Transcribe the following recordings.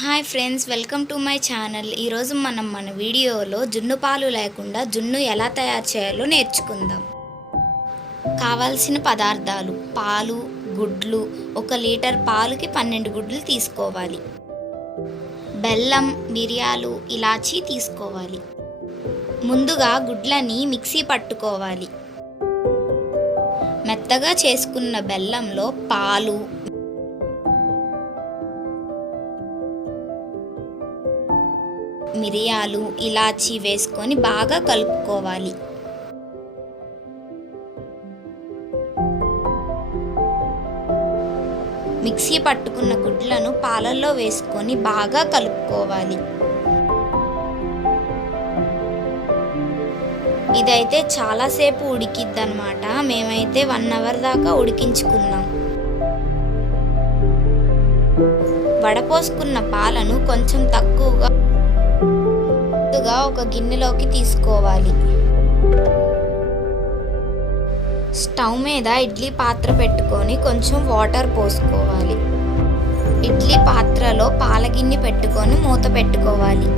Hi friends, welcome to my channel. ఈరోజు మన వీడియోలో జున్ను పాలు లేకుండా జున్ను ఎలా తయారు చేయాలో నేర్చుకుందాం. కావాల్సిన పదార్థాలు: పాలు, గుడ్లు. 1 లీటర్ పాలుకి 12 గుడ్లు తీసుకోవాలి. బెల్లం, మిరియాలు, ఇలాచీ తీసుకోవాలి. ముందుగా గుడ్లని మిక్సీ పట్టుకోవాలి. మెత్తగా చేసుకున్న బెల్లంలో పాలు, మిరియాలు, ఇలాచీ వేసుకొని బాగా కలుపుకోవాలి. మిక్సీ పట్టుకున్న గుడ్లను పాలల్లో వేసుకొని బాగా కలుపుకోవాలి. ఇదైతే చాలాసేపు ఉడికిద్దనమాట. మేమైతే 1 అవర్ దాకా ఉడికించుకున్నాం. వడపోసుకున్న పాలను కొంచెం తక్కువగా ఒక గిన్నెలోకి తీసుకోవాలి. స్టవ్ మీద ఇడ్లీ పాత్ర పెట్టుకొని కొంచెం వాటర్ పోసుకోవాలి. ఇడ్లీ పాత్రలో పాల గిన్నె పెట్టుకొని మూత పెట్టుకోవాలి.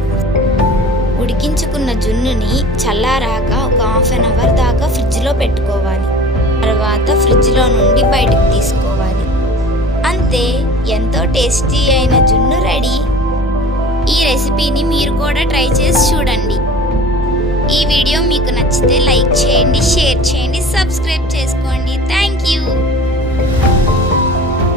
ఉడికించుకున్న జున్నుని చల్లారాక ఒక ½ అన్ అవర్ దాకా ఫ్రిడ్జ్లో పెట్టుకోవాలి. తర్వాత ఫ్రిడ్జ్లో నుండి బయటకు తీసుకోవాలి. అంతే, ఎంతో టేస్టీ అయిన జున్ను రెడీ. ఈ రెసిపీని మీరు కూడా ట్రై చేసి చూడండి. ఈ వీడియో మీకు నచ్చితే లైక్ చేయండి, షేర్ చేయండి, సబ్స్క్రైబ్ చేసుకోండి. Thank you.